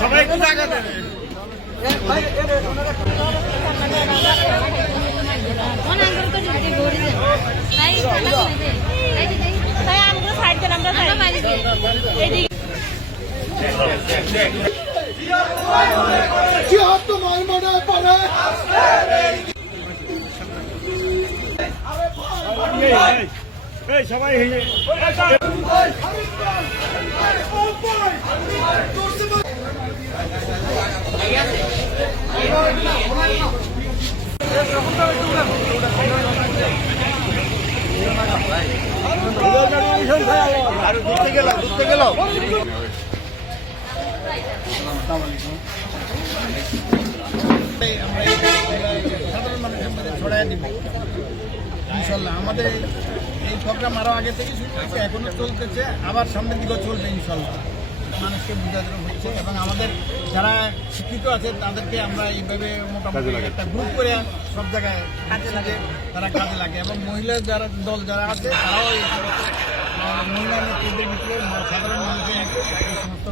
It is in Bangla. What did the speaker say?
সবাই একটু জায়গা দেবে। সবাই সাধারণ মানুষের মধ্যে ছড়াই দিব ইনশাল্লাহ। আমাদের এই প্রোগ্রাম আরও আগে থেকে শুরু হয়েছে, এখনো চলতেছে, আবার সামনের দিকেও চলবে ইনশাল্লাহ। মানুষকে বোঝানো হচ্ছে এবং আমাদের যারা শিক্ষিত আছে তাদেরকে আমরা এইভাবে মোটামুটি একটা গ্রুপ করে সব জায়গায় কাজে লাগে, তারা কাজে লাগে এবং মহিলা যারা দল যারা আছে তারাও এই মহিলা নেতৃত্বের ভিতরে সাধারণ মানুষের এই সমস্ত